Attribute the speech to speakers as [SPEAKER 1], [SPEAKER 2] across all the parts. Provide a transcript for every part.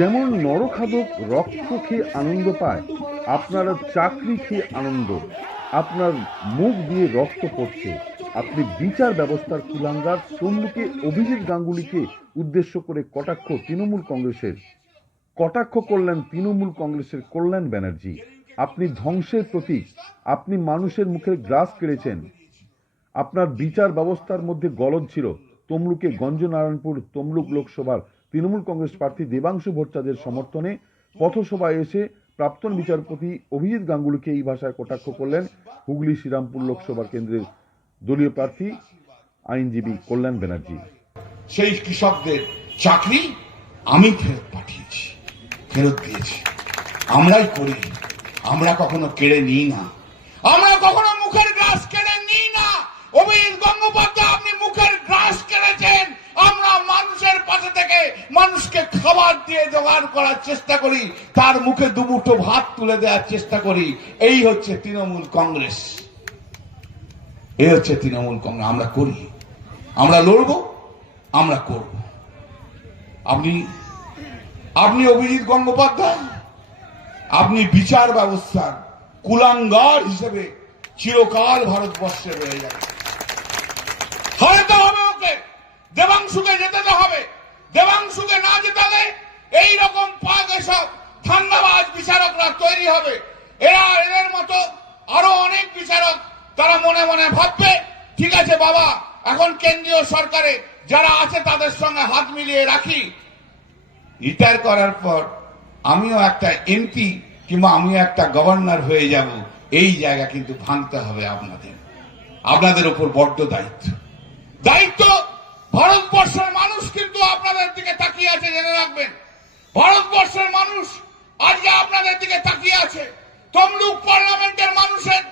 [SPEAKER 1] যেমন নরখাদক রক্ত খেয়ে আনন্দ পায়, আপনারা চাকরি খেয়ে আনন্দ। আপনার মুখ দিয়ে রক্ত পড়ছে। আপনি বিচার ব্যবস্থার কুলাঙ্গার, তমলুকে অভিজিৎ গাঙ্গুলিকে উদ্দেশ্য করে কটাক্ষ তৃণমূল কংগ্রেসের। কটাক্ষ করলেন তৃণমূল কংগ্রেসের কল্যাণ ব্যানার্জি। আপনি ধ্বংসের প্রতীক। আপনি মানুষের মুখের গ্রাস কেড়েছেন। আপনার বিচার ব্যবস্থার মধ্যে গলদ ছিল। তমলুকে গঞ্জনারায়ণপুর তমলুক লোকসভার তৃণমূল কংগ্রেস প্রার্থী দেবাংশু ভট্টাচার্যের সমর্থনে পথসভায় এসে প্রাক্তন বিচারপতি অভিজিৎ গাঙ্গুলিকে এই ভাষায় কটাক্ষ করলেন হুগলি শ্রীরামপুর লোকসভা কেন্দ্রের দলীয় প্রার্থী আইনজীবী কল্যাণ ব্যানার্জি।
[SPEAKER 2] সেই কৃষকদের চাকরি আমি ফেরত পাঠিয়েছি, ফেরত দিয়েছি। আমরাই করি, আমরা কখনো কেড়ে নিই না। আমরা কখনো মুখের গ্রাস কেড়ে নিই না। অভিজিৎ গঙ্গোপাধ্যায়, আপনি মুখের গ্রাস কেড়েছেন আমরা মানুষের পাশে থেকে মানুষকে খাবার দিয়ে জোগাড় করার চেষ্টা করি, তার মুখে দুমুঠো ভাত তুলে দেওয়ার চেষ্টা করি। এই হচ্ছে তৃণমূল কংগ্রেস। এই হচ্ছে তৃণমূল কংগ্রেস। আমরা করি। আমরা লড়বো, আমরা করব। আপনি আপনি অভিজিৎ গঙ্গোপাধ্যায়, আপনি বিচার ব্যবস্থার কুলাঙ্গার হিসেবে চিরকাল ভারতবর্ষে রয়ে যাবে হয়তো হবে ওকে। দেবাংশুকে যেতে হবে। দেবাংশুকে না যেতে রকম পাক এসব ঠান্ডাবাজ বিচারকরা তৈরি হবে। এরা এদের মতো আরও অনেক বিচারক তারা মনে মনে ভাববে, ঠিক আছে বাবা, এখন কেন্দ্রীয় সরকারে যারা আছে তাদের সঙ্গে হাত মিলিয়ে রাখি। রিটায়ার করার পর আমিও একটা এমপি কিংবা আমিও একটা গভর্নর হয়ে যাব। এই জায়গা কিন্তু ভাঙতে হবে আপনাদের। আপনাদের উপর বড্ড দায়িত্ব। দায়িত্ব ভারতবর্ষের মানুষ কিন্তু আপনাদের দিকে তাকিয়ে আছে, জেনে রাখবেন। ভারতবর্ষের মানুষ আজকে আপনাদের দিকে তাকিয়ে আছে। তমলুক পার্লামেন্টের মানুষের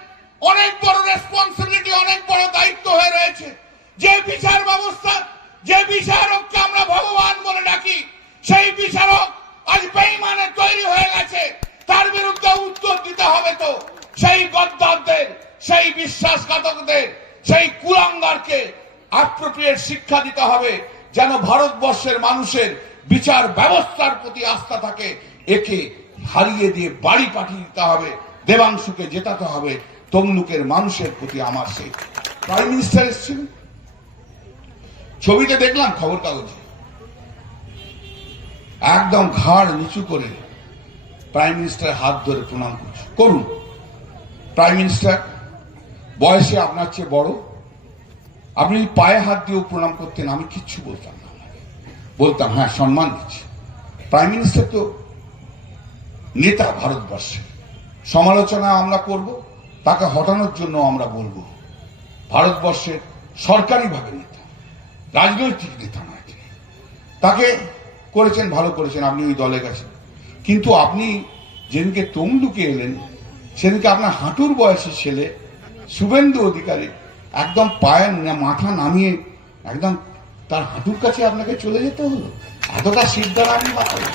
[SPEAKER 2] অনেক বড় রেসপন্সিবিলিটি অনেক বড় দায়িত্ব হয়ে রয়েছে। যে বিচার ব্যবস্থা, যে বিচারককে আমরা ভগবান বলে ডাকি, সেই বিচারক আজ বেইমানে তৈরি হয়ে গেছে। তার বিরুদ্ধে উত্তর দিতে হবে তো। সেই গদ্দারদের, সেই বিশ্বাসঘাতকদের, সেই কুলাঙ্গারকে অ্যাপ্রোপ্রিয়েট শিক্ষা দিতে হবে, যেন ভারতবর্ষের মানুষের বিচার ব্যবস্থার প্রতি আস্থা থাকে, একে হারিয়ে দিয়ে বাড়ি পাঠিয়ে দিতে হবে, দেবাংশুকে জেতাতে হবে, তমলুকের মানুষের প্রতি আমার সেই। প্রাইম মিনিস্টার এসেছিলেন। ছবিতে দেখলাম খবর কাগজে একদম ঘাড় নিচু করে প্রাইম মিনিস্টার হাত ধরে প্রণাম করছে। করুন। প্রাইম মিনিস্টার বয়সে আপনার চেয়ে বড়। আপনি পায়ে হাত দিয়েও প্রণাম করতেন, আমি কিচ্ছু বলতাম না। বলতাম হ্যাঁ সম্মান দিচ্ছি। প্রাইম মিনিস্টার তো নেতা ভারতবর্ষের। সমালোচনা আমরা করব, তাকে হটানোর জন্য আমরা বলব, ভারতবর্ষের সরকারিভাবে নেতা, রাজনৈতিক নেতা নয়। তাকে করেছেন, ভালো করেছেন, আপনি ওই দলে গেছেন। কিন্তু আপনি যেদিনকে তমলুকে এলেন, সেদিনকে আপনার হাঁটুর বয়সের ছেলে, শুভেন্দু অধিকারী, একদম পায়ের মাথা নামিয়ে, একদম তার হাঁটুর কাছে আপনাকে চলে যেতে হলো? এতটা সিদ্ধার আপনি বাঁকালেন।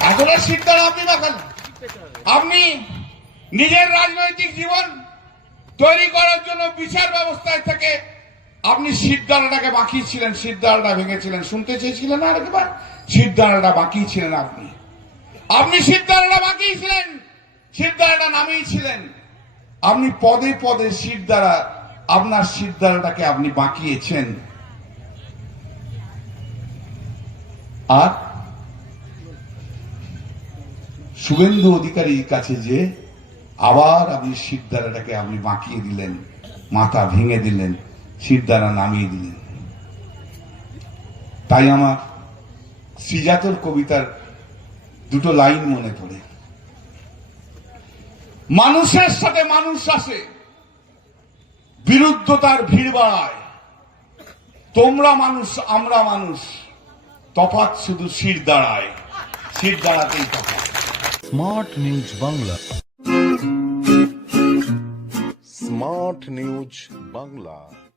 [SPEAKER 2] এতটা সিদ্ধার আপনি বাঁকালেন। আপনি নিজের রাজনৈতিক জীবন তৈরি করার জন্য বিচার ব্যবস্থায় থেকে আপনি সিদ্ধারাটাকে বাঁকিয়েছিলেন, সিদ্ধারাটা ভেঙেছিলেন। শুনতে চেয়েছিলেন আর একবার সিদ্ধারাটা বাঁকিয়েছিলেন আপনি। আপনি সিদ্ধারাটা বাঁকিয়েছিলেন, সিদ্ধারাটা নামিয়েছিলেন। আপনি পদে পদে সিদ্ধারা, আপনার সিদ্ধারাটাকে আপনি বাঁকিয়েছেন। আর শুভেন্দু অধিকারীর কাছে যে আবার আপনি শিরদারাটাকে আপনি বাঁকিয়ে দিলেন, মাথা ভেঙে দিলেন শিরদারা নামিয়ে দিলেন। তাই আমার শ্রীজাতর কবিতার দুটো লাইন মনে পড়ে। মানুষের সাথে মানুষ আসে, বিরুদ্ধতার ভিড় বাড়ায়। তোমরা মানুষ, আমরা মানুষ। তফাৎ শুধু শির দাঁড়ায় শির দাঁড়াতেই তফাৎ।
[SPEAKER 3] Smart news Bangla.
[SPEAKER 4] Smart news Bangla.